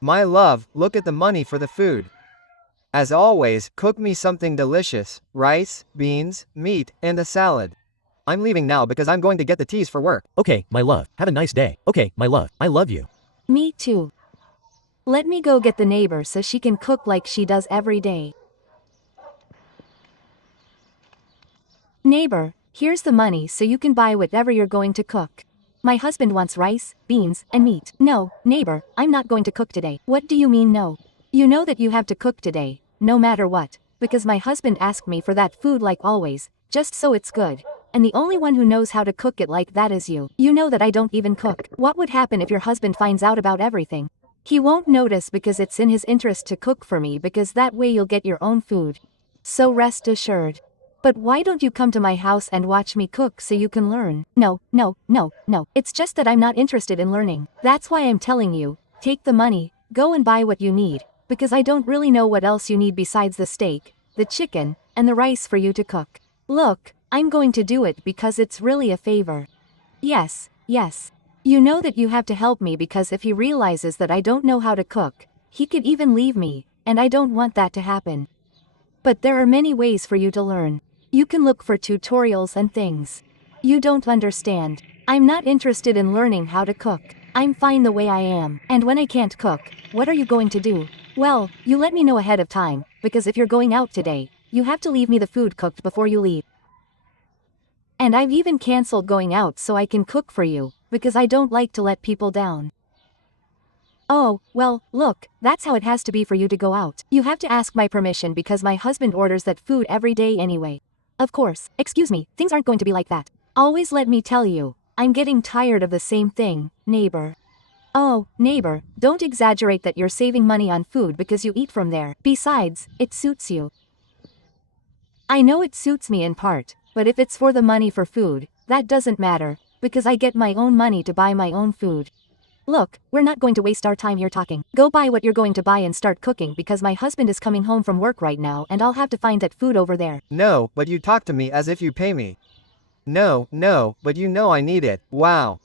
My love, look at the money for the food. As always, cook me something delicious, rice, beans, meat, and a salad. I'm leaving now because I'm going to get the teas for work. Okay, my love, have a nice day. Okay, my love, I love you. Me too. Let me go get the neighbor so she can cook like she does every day. Neighbor, here's the money so you can buy whatever you're going to cook. My husband wants rice, beans, and meat. No, neighbor, I'm not going to cook today. What do you mean no? You know that you have to cook today, no matter what, because my husband asked me for that food like always, just so it's good. And the only one who knows how to cook it like that is you. You know that I don't even cook. What would happen if your husband finds out about everything? He won't notice because it's in his interest to cook for me because that way you'll get your own food. So rest assured. But why don't you come to my house and watch me cook so you can learn? No, no, no, no. It's just that I'm not interested in learning. That's why I'm telling you, take the money, go and buy what you need, because I don't really know what else you need besides the steak, the chicken, and the rice for you to cook. Look, I'm going to do it because it's really a favor. Yes, yes. You know that you have to help me because if he realizes that I don't know how to cook, he could even leave me, and I don't want that to happen. But there are many ways for you to learn. You can look for tutorials and things. You don't understand. I'm not interested in learning how to cook. I'm fine the way I am. And when I can't cook, what are you going to do? Well, you let me know ahead of time, because if you're going out today, you have to leave me the food cooked before you leave. And I've even canceled going out so I can cook for you, because I don't like to let people down. Oh, well, look, that's how it has to be for you to go out. You have to ask my permission because my husband orders that food every day anyway. Of course, excuse me, things aren't going to be like that. Always let me tell you, I'm getting tired of the same thing, neighbor. Oh, neighbor, don't exaggerate that you're saving money on food because you eat from there. Besides, it suits you. I know it suits me in part, but if it's for the money for food, that doesn't matter, because I get my own money to buy my own food. Look, we're not going to waste our time here talking. Go buy what you're going to buy and start cooking because my husband is coming home from work right now and I'll have to find that food over there. No, but you talk to me as if you pay me. No, no, but you know I need it. Wow.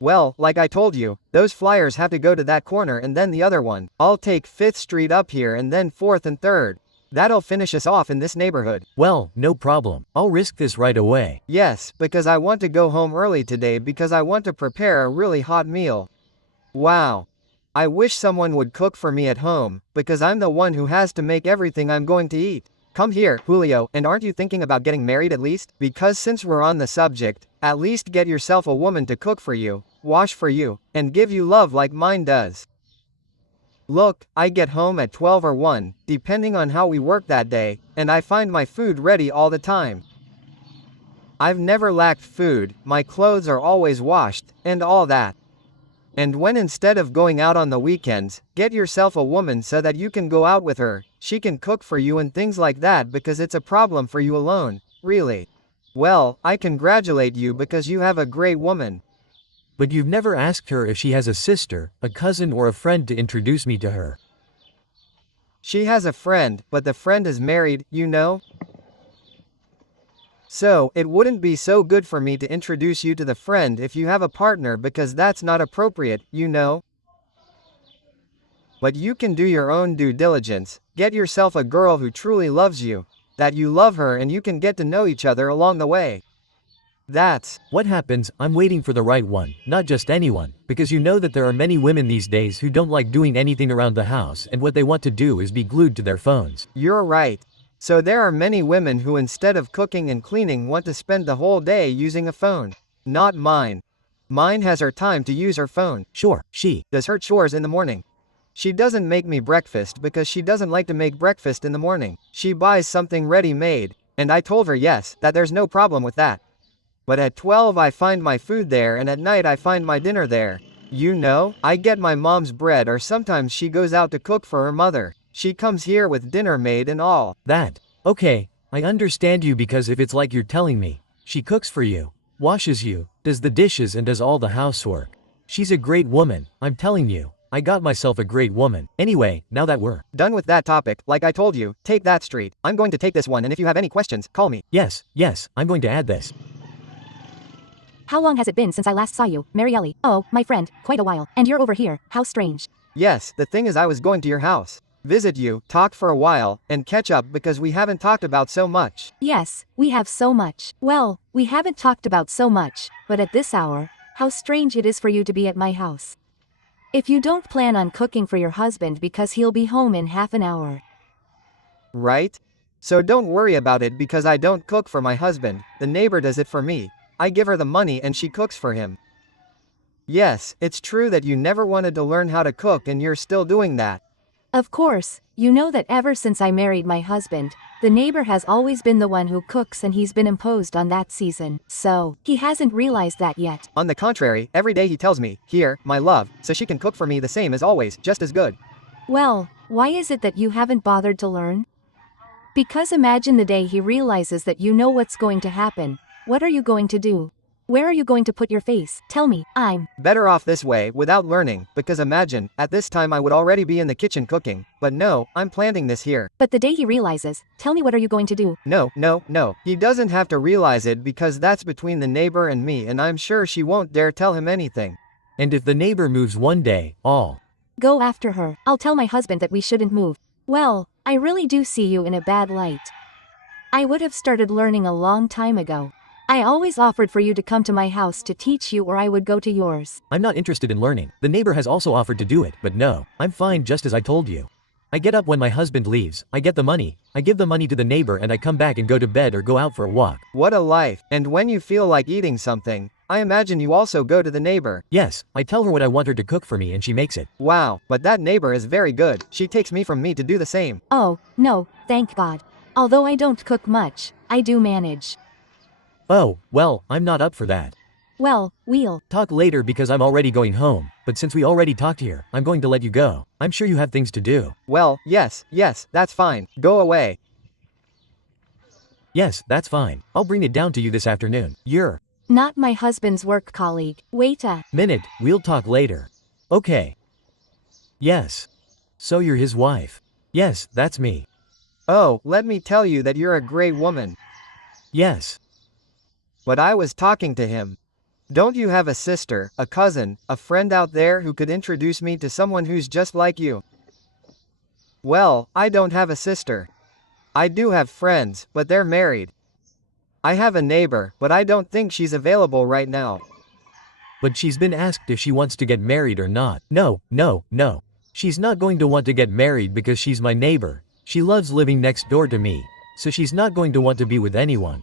Well, like I told you, those flyers have to go to that corner and then the other one. I'll take 5th Street up here and then 4th and 3rd. That'll finish us off in this neighborhood. Well, no problem. I'll risk this right away. Yes, because I want to go home early today because I want to prepare a really hot meal. Wow. I wish someone would cook for me at home, because I'm the one who has to make everything I'm going to eat. Come here, Julio, and aren't you thinking about getting married at least? Because since we're on the subject, at least get yourself a woman to cook for you, wash for you, and give you love like mine does. Look, I get home at 12 or 1, depending on how we work that day, and I find my food ready all the time. I've never lacked food, my clothes are always washed, and all that. And when instead of going out on the weekends, get yourself a woman so that you can go out with her, she can cook for you and things like that because it's a problem for you alone, really. Well, I congratulate you because you have a great woman. But you've never asked her if she has a sister, a cousin or a friend to introduce me to her. She has a friend, but the friend is married, you know? So, it wouldn't be so good for me to introduce you to the friend if you have a partner because that's not appropriate, you know? But you can do your own due diligence, get yourself a girl who truly loves you, that you love her and you can get to know each other along the way. That's what happens. I'm waiting for the right one, not just anyone, because you know that there are many women these days who don't like doing anything around the house and what they want to do is be glued to their phones. You're right. So there are many women who instead of cooking and cleaning want to spend the whole day using a phone. Not mine. Mine has her time to use her phone. Sure, she does her chores in the morning. She doesn't make me breakfast because she doesn't like to make breakfast in the morning. She buys something ready-made, and I told her yes, that there's no problem with that. But at 12 I find my food there and at night I find my dinner there. You know, I get my mom's bread or sometimes she goes out to cook for her mother. She comes here with dinner made and all. That. Okay, I understand you because if it's like you're telling me, she cooks for you, washes you, does the dishes and does all the housework. She's a great woman, I'm telling you. I got myself a great woman. Anyway, now that we're done with that topic, like I told you, take that street. I'm going to take this one and if you have any questions, call me. Yes, I'm going to add this. How long has it been since I last saw you, Marielle? Oh, my friend, quite a while. And you're over here, how strange. Yes, the thing is I was going to your house, visit you, talk for a while, and catch up because we haven't talked about so much. Yes, we have so much. Well, we haven't talked about so much, but at this hour, how strange it is for you to be at my house. If you don't plan on cooking for your husband because he'll be home in half an hour. Right? So don't worry about it because I don't cook for my husband, the neighbor does it for me. I give her the money and she cooks for him. Yes, it's true that you never wanted to learn how to cook and you're still doing that. Of course, you know that ever since I married my husband, the neighbor has always been the one who cooks and he's been imposed on that season, so he hasn't realized that yet. On the contrary, every day he tells me, here, my love, so she can cook for me the same as always, just as good. Well, why is it that you haven't bothered to learn? Because imagine the day he realizes that you know what's going to happen. What are you going to do? Where are you going to put your face? Tell me, I'm better off this way, without learning, because imagine, at this time I would already be in the kitchen cooking, but no, I'm planting this here. But the day he realizes, tell me what are you going to do? No, he doesn't have to realize it because that's between the neighbor and me and I'm sure she won't dare tell him anything. And if the neighbor moves one day, all Go after her. I'll tell my husband that we shouldn't move. Well, I really do see you in a bad light. I would have started learning a long time ago. I always offered for you to come to my house to teach you or I would go to yours. I'm not interested in learning. The neighbor has also offered to do it, but no, I'm fine just as I told you. I get up when my husband leaves, I get the money, I give the money to the neighbor and I come back and go to bed or go out for a walk. What a life, and when you feel like eating something, I imagine you also go to the neighbor. Yes, I tell her what I want her to cook for me and she makes it. Wow, but that neighbor is very good, she takes me from me to do the same. Oh, no, thank God. Although I don't cook much, I do manage. Oh, well, I'm not up for that. Well, we'll talk later because I'm already going home, but since we already talked here, I'm going to let you go. I'm sure you have things to do. Well, yes, that's fine. Go away. Yes, that's fine. I'll bring it down to you this afternoon. You're not my husband's work colleague. Wait a minute, we'll talk later. Okay. Yes. So you're his wife. Yes, that's me. Oh, let me tell you that you're a great woman. Yes. But I was talking to him. Don't you have a sister, a cousin, a friend out there who could introduce me to someone who's just like you? Well, I don't have a sister. I do have friends, but they're married. I have a neighbor, but I don't think she's available right now. But she's been asked if she wants to get married or not. No. She's not going to want to get married because she's my neighbor. She loves living next door to me, so she's not going to want to be with anyone.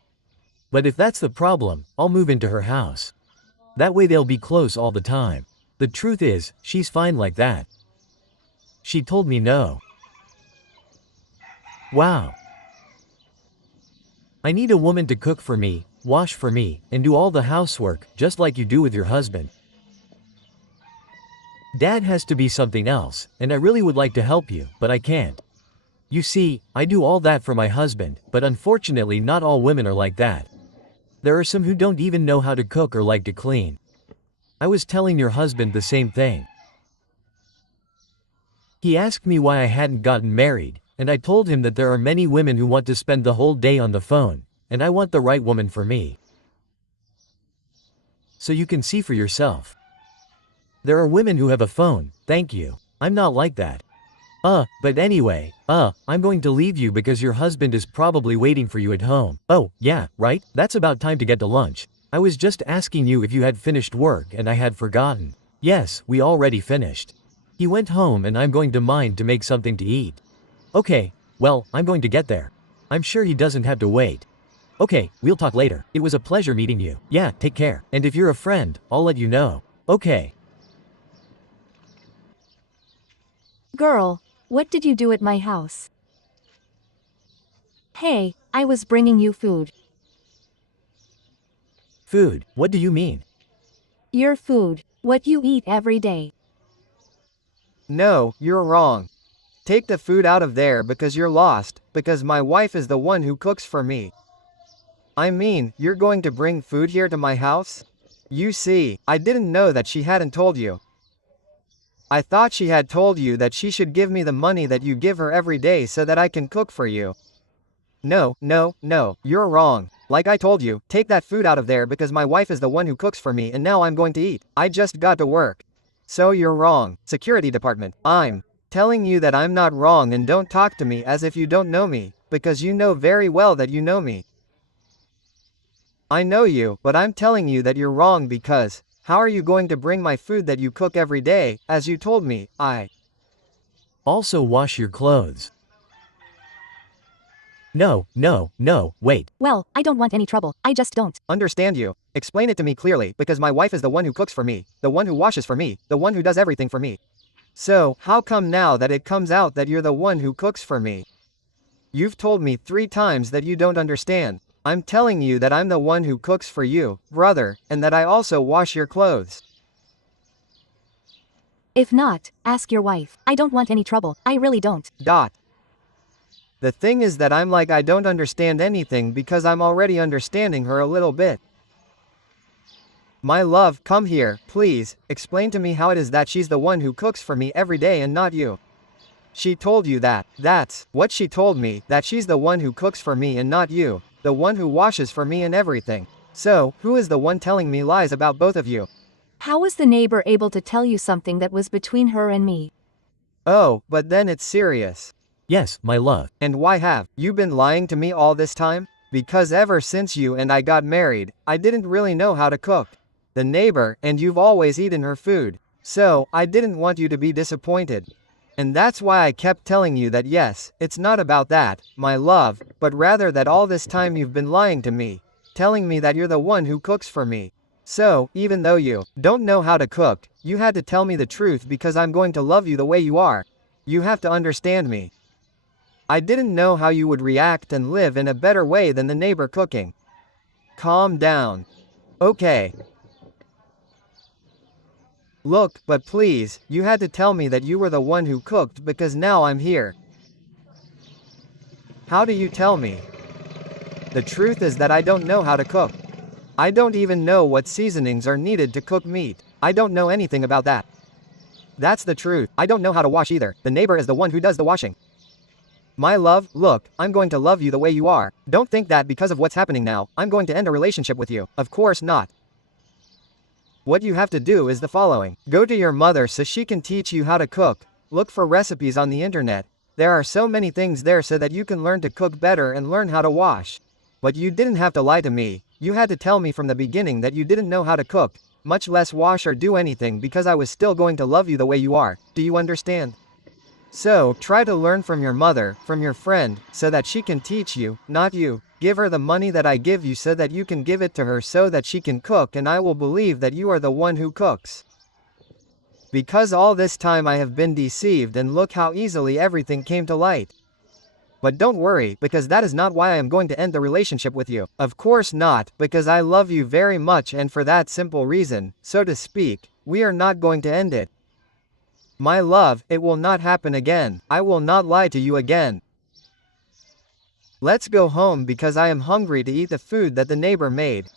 But if that's the problem, I'll move into her house. That way they'll be close all the time. The truth is, she's fine like that. She told me no. Wow. I need a woman to cook for me, wash for me, and do all the housework, just like you do with your husband. Dad has to be something else, and I really would like to help you, but I can't. You see, I do all that for my husband, but unfortunately not all women are like that. There are some who don't even know how to cook or like to clean. I was telling your husband the same thing. He asked me why I hadn't gotten married, and I told him that there are many women who want to spend the whole day on the phone, and I want the right woman for me. So you can see for yourself. There are women who have a phone, thank you. I'm not like that. But anyway, I'm going to leave you because your husband is probably waiting for you at home. Oh, yeah, right? That's about time to get to lunch. I was just asking you if you had finished work and I had forgotten. Yes, we already finished. He went home and I'm going to mine to make something to eat. Okay, well, I'm going to get there. I'm sure he doesn't have to wait. Okay, we'll talk later. It was a pleasure meeting you. Yeah, take care. And if you're a friend, I'll let you know. Okay. Girl, what did you do at my house? Hey, I was bringing you food. Food? What do you mean? Your food, what you eat every day. No, you're wrong. Take the food out of there because you're lost, because my wife is the one who cooks for me. I mean, you're going to bring food here to my house? You see, I didn't know that she hadn't told you. I thought she had told you that she should give me the money that you give her every day so that I can cook for you. No, you're wrong. Like I told you, take that food out of there because my wife is the one who cooks for me and now I'm going to eat. I just got to work. So you're wrong, security department. I'm telling you that I'm not wrong and don't talk to me as if you don't know me, because you know very well that you know me. I know you, but I'm telling you that you're wrong because, how are you going to bring my food that you cook every day, as you told me, I Also wash your clothes. No, no, no, wait. Well, I don't want any trouble, I just don't. understand you. Explain it to me clearly, because my wife is the one who cooks for me, the one who washes for me, the one who does everything for me. So, how come now that it comes out that you're the one who cooks for me? You've told me 3 times that you don't understand. I'm telling you that I'm the one who cooks for you, brother, and that I also wash your clothes. If not, ask your wife. I don't want any trouble, I really don't. Dot. The thing is that I'm like I don't understand anything because I'm already understanding her a little bit. My love, come here, please, explain to me how it is that she's the one who cooks for me every day and not you. She told you that. That's what she told me, that she's the one who cooks for me and not you, the one who washes for me and everything. So, who is the one telling me lies about both of you? How was the neighbor able to tell you something that was between her and me? Oh, but then it's serious. Yes, my love. And why have you been lying to me all this time? Because ever since you and I got married, I didn't really know how to cook. The neighbor, and you've always eaten her food. So, I didn't want you to be disappointed. And that's why I kept telling you that yes, it's not about that, my love, but rather that all this time you've been lying to me, telling me that you're the one who cooks for me. So, even though you don't know how to cook, you had to tell me the truth because I'm going to love you the way you are. You have to understand me. I didn't know how you would react and live in a better way than the neighbor cooking. Calm down. Okay. Look, but please, you had to tell me that you were the one who cooked because now I'm here. How do you tell me? The truth is that I don't know how to cook. I don't even know what seasonings are needed to cook meat. I don't know anything about that. That's the truth. I don't know how to wash either. The neighbor is the one who does the washing. My love, look, I'm going to love you the way you are. Don't think that because of what's happening now, I'm going to end a relationship with you. Of course not. What you have to do is the following. Go to your mother so she can teach you how to cook. Look for recipes on the internet. There are so many things there so that you can learn to cook better and learn how to wash. But you didn't have to lie to me. You had to tell me from the beginning that you didn't know how to cook, much less wash or do anything, because I was still going to love you the way you are. Do you understand? So, try to learn from your mother, from your friend, so that she can teach you, not you. Give her the money that I give you so that you can give it to her so that she can cook, and I will believe that you are the one who cooks. Because all this time I have been deceived, and look how easily everything came to light. But don't worry, because that is not why I am going to end the relationship with you. Of course not, because I love you very much, and for that simple reason, so to speak, we are not going to end it. My love, it will not happen again. I will not lie to you again. Let's go home because I am hungry to eat the food that the neighbor made.